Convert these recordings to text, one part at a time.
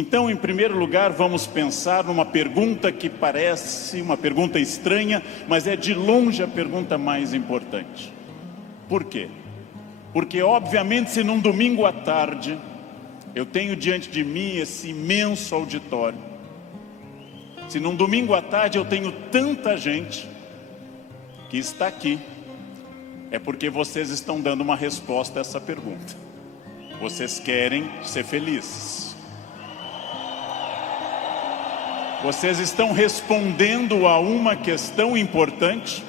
Então, em primeiro lugar, vamos pensar numa pergunta que parece uma pergunta estranha, mas é de longe a pergunta mais importante. Por quê? Porque, obviamente, se num domingo à tarde eu tenho diante de mim esse imenso auditório, se num domingo à tarde eu tenho tanta gente que está aqui, é porque vocês estão dando uma resposta a essa pergunta. Vocês querem ser felizes. Vocês estão respondendo a uma questão importante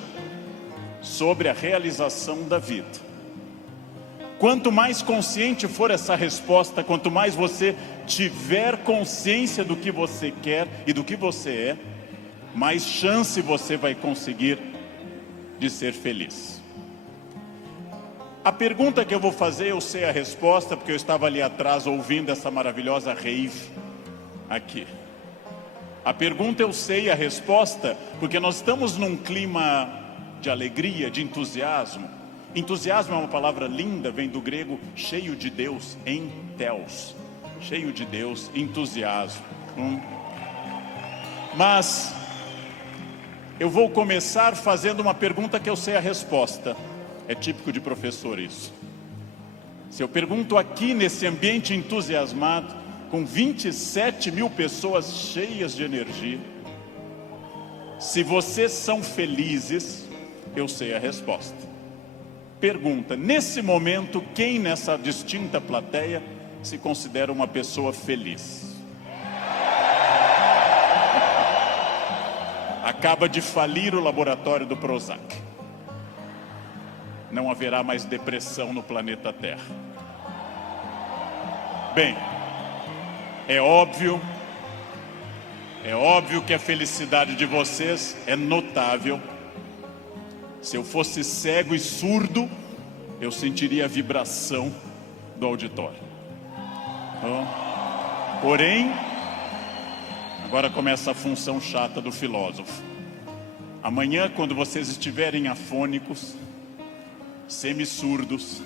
sobre a realização da vida. Quanto mais consciente for essa resposta, quanto mais você tiver consciência do que você quer e do que você é, mais chance você vai conseguir de ser feliz. A pergunta que eu vou fazer, eu sei a resposta, porque eu estava ali atrás ouvindo essa maravilhosa rave aqui. A pergunta eu sei a resposta, porque nós estamos num clima de alegria, de entusiasmo. Entusiasmo é uma palavra linda, vem do grego cheio de Deus, entheos. Cheio de Deus, entusiasmo. Mas eu vou começar fazendo uma pergunta que eu sei a resposta. É típico de professor isso. Se eu pergunto aqui nesse ambiente entusiasmado, com 27 mil pessoas cheias de energia, se vocês são felizes, eu sei a resposta. Pergunta, nesse momento, quem nessa distinta plateia se considera uma pessoa feliz? Acaba de falir o laboratório do Prozac. Não haverá mais depressão no planeta Terra. Bem, é óbvio que a felicidade de vocês é notável. Se eu fosse cego e surdo, eu sentiria a vibração do auditório. Porém, agora começa a função chata do filósofo. Amanhã, quando vocês estiverem afônicos, semi-surdos,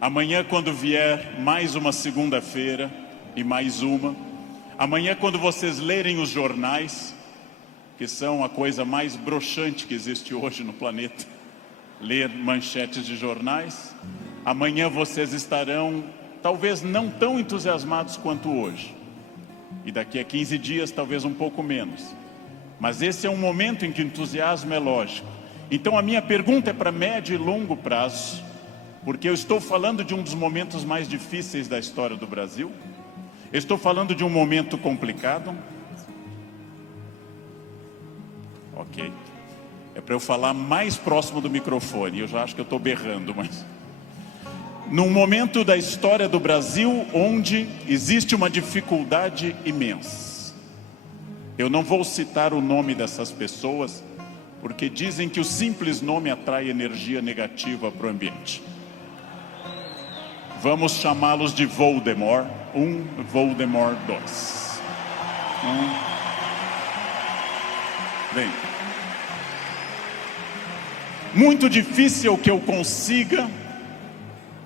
amanhã, quando vier mais uma segunda-feira e mais uma, amanhã, quando vocês lerem os jornais, que são a coisa mais broxante que existe hoje no planeta, ler manchetes de jornais, amanhã vocês estarão talvez não tão entusiasmados quanto hoje, e daqui a 15 dias talvez um pouco menos, mas esse é um momento em que o entusiasmo é lógico. Então a minha pergunta é para médio e longo prazo, porque eu estou falando de um dos momentos mais difíceis da história do Brasil, eu estou falando de um momento complicado. Ok, é para eu falar mais próximo do microfone, eu já acho que eu estou berrando, mas... Num momento da história do Brasil onde existe uma dificuldade imensa. Eu não vou citar o nome dessas pessoas, porque dizem que o simples nome atrai energia negativa para o ambiente. Vamos chamá-los de Voldemort 1, Voldemort 2. Bem, muito difícil que eu consiga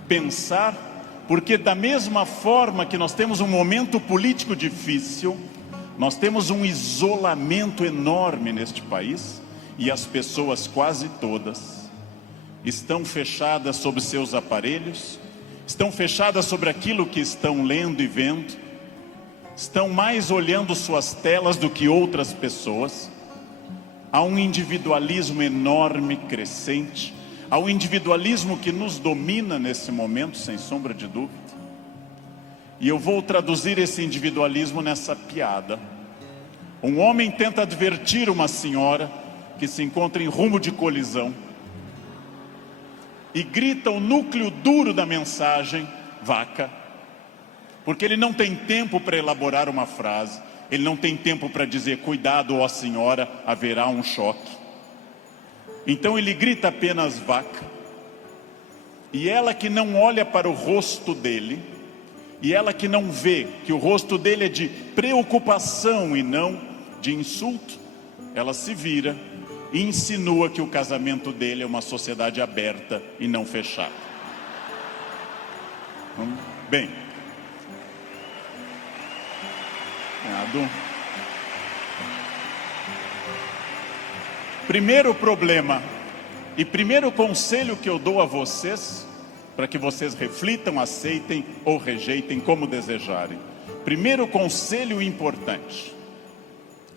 pensar, porque da mesma forma que nós temos um momento político difícil, nós temos um isolamento enorme neste país, e as pessoas quase todas estão fechadas sobre seus aparelhos, estão fechadas sobre aquilo que estão lendo e vendo, estão mais olhando suas telas do que outras pessoas. Há um individualismo enorme, crescente, há um individualismo que nos domina nesse momento, sem sombra de dúvida. E eu vou traduzir esse individualismo nessa piada. Um homem tenta advertir uma senhora que se encontra em rumo de colisão e grita o núcleo duro da mensagem, vaca, porque ele não tem tempo para elaborar uma frase, ele não tem tempo para dizer, cuidado, ó senhora, haverá um choque. Então ele grita apenas vaca, e ela que não olha para o rosto dele, e ela que não vê que o rosto dele é de preocupação e não de insulto, ela se vira e insinua que o casamento dele é uma sociedade aberta e não fechada. Bem, Obrigado. Primeiro problema e primeiro conselho que eu dou a vocês, para que vocês reflitam, aceitem ou rejeitem como desejarem. Primeiro conselho importante: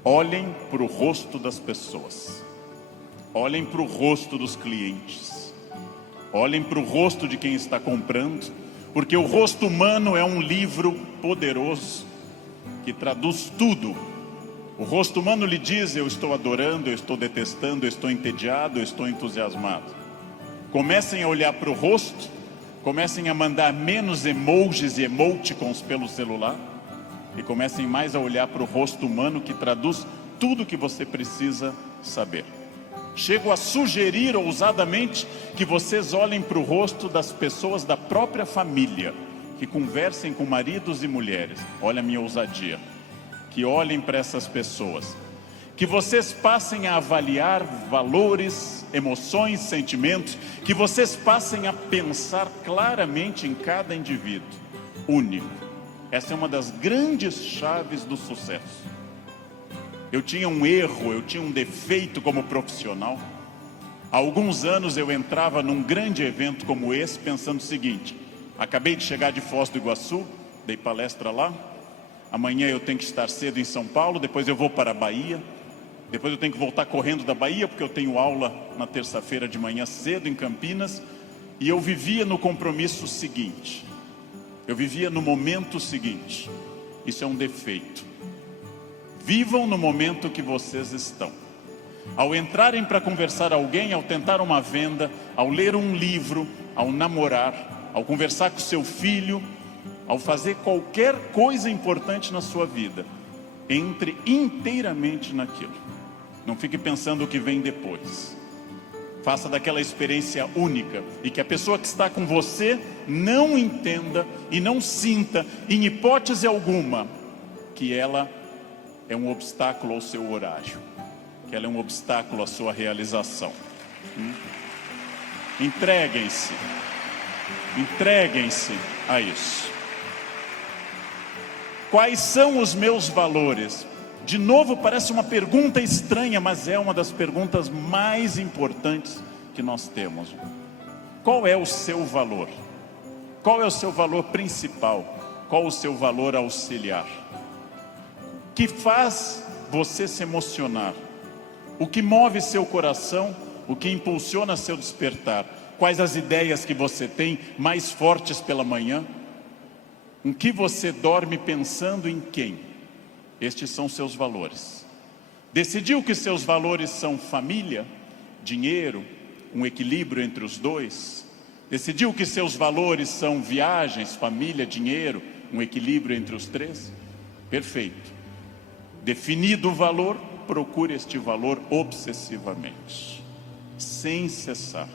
olhem para o rosto das pessoas, olhem para o rosto dos clientes, olhem para o rosto de quem está comprando, porque o rosto humano é um livro poderoso que traduz tudo. O rosto humano lhe diz: eu estou adorando, eu estou detestando, eu estou entediado, eu estou entusiasmado. Comecem a olhar para o rosto, comecem a mandar menos emojis e emoticons pelo celular e comecem mais a olhar para o rosto humano, que traduz tudo que você precisa saber. Chego a sugerir ousadamente que vocês olhem para o rosto das pessoas da própria família, que conversem com maridos e mulheres. Olha a minha ousadia. Que olhem para essas pessoas, que vocês passem a avaliar valores, emoções, sentimentos, que vocês passem a pensar claramente em cada indivíduo único. Essa é uma das grandes chaves do sucesso. Eu tinha um erro, eu tinha um defeito como profissional. Há alguns anos eu entrava num grande evento como esse pensando o seguinte: acabei de chegar de Foz do Iguaçu, dei palestra lá, amanhã eu tenho que estar cedo em São Paulo, depois eu vou para a Bahia, depois eu tenho que voltar correndo da Bahia, porque eu tenho aula na terça-feira de manhã cedo em Campinas. E eu vivia no compromisso seguinte, eu vivia no momento seguinte. Isso é um defeito. Vivam no momento que vocês estão. Ao entrarem para conversar com alguém, ao tentar uma venda, ao ler um livro, ao namorar, ao conversar com seu filho, ao fazer qualquer coisa importante na sua vida, entre inteiramente naquilo. Não fique pensando o que vem depois. Faça daquela experiência única, e que a pessoa que está com você não entenda e não sinta, em hipótese alguma, que ela é um obstáculo ao seu horário, que ela é um obstáculo à sua realização. Entreguem-se a isso. Quais são os meus valores? De novo, parece uma pergunta estranha, mas é uma das perguntas mais importantes que nós temos. Qual é o seu valor? Qual é o seu valor principal? Qual o seu valor auxiliar? O que faz você se emocionar? O que move seu coração? O que impulsiona seu despertar? Quais as ideias que você tem mais fortes pela manhã? Em que você dorme pensando em quem? Estes são seus valores. Decidiu que seus valores são família, dinheiro, um equilíbrio entre os dois? Decidiu que seus valores são viagens, família, dinheiro, um equilíbrio entre os três? Perfeito. Definido o valor, procure este valor obsessivamente, sem cessar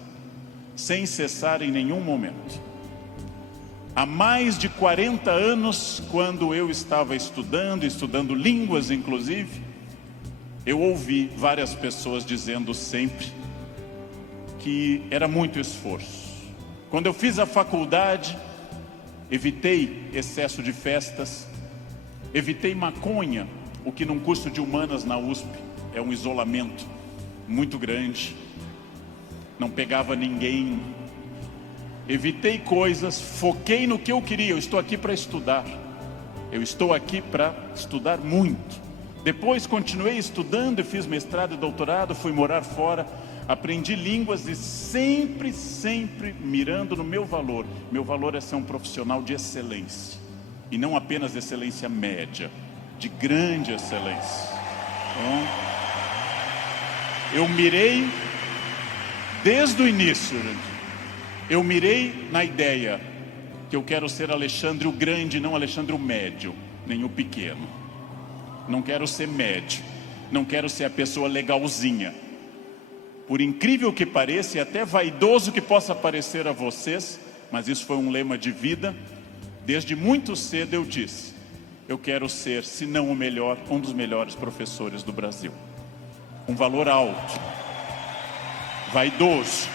em nenhum momento. Há mais de 40 anos, quando eu estava estudando línguas inclusive, eu ouvi várias pessoas dizendo sempre que era muito esforço. Quando eu fiz a faculdade, evitei excesso de festas, evitei maconha, o que num curso de humanas na USP é um isolamento muito grande, não pegava ninguém. Evitei coisas, foquei no que eu queria. Eu estou aqui para estudar. Eu estou aqui para estudar muito. Depois continuei estudando e fiz mestrado e doutorado, fui morar fora, aprendi línguas e sempre mirando no meu valor. Meu valor é ser um profissional de excelência. E não apenas de excelência média, de grande excelência. Então, eu mirei desde o início, gente. Eu mirei na ideia que eu quero ser Alexandre o Grande, não Alexandre o Médio, nem o Pequeno. Não quero ser médio, não quero ser a pessoa legalzinha. Por incrível que pareça, e até vaidoso que possa parecer a vocês, mas isso foi um lema de vida. Desde muito cedo eu disse: eu quero ser, se não o melhor, um dos melhores professores do Brasil. Um valor alto, vaidoso.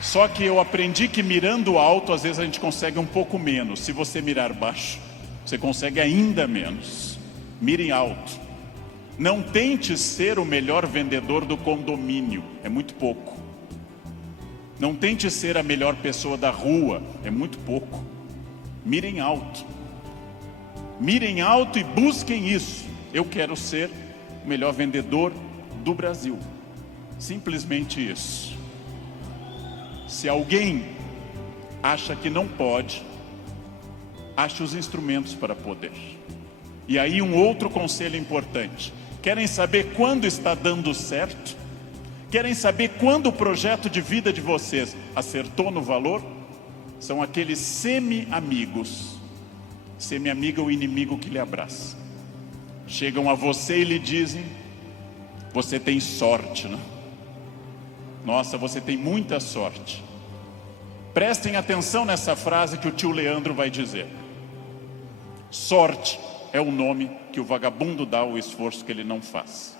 Só que eu aprendi que mirando alto, às vezes a gente consegue um pouco menos, se você mirar baixo. você consegue ainda menos. Mire alto. Não tente ser o melhor vendedor do condomínio, é muito pouco. Não tente ser a melhor pessoa da rua, é muito pouco. Mirem alto. Mirem alto e busquem isso. Eu quero ser o melhor vendedor do Brasil. Simplesmente isso. Se alguém acha que não pode, ache os instrumentos para poder. E aí um outro conselho importante. Querem saber quando está dando certo? Querem saber quando o projeto de vida de vocês acertou no valor? São aqueles semi-amigos. Semi-amigo é o inimigo que lhe abraça. Chegam a você e lhe dizem: você tem sorte, né? Nossa, você tem muita sorte. Prestem atenção nessa frase que o tio Leandro vai dizer. Sorte é o nome que o vagabundo dá ao esforço que ele não faz.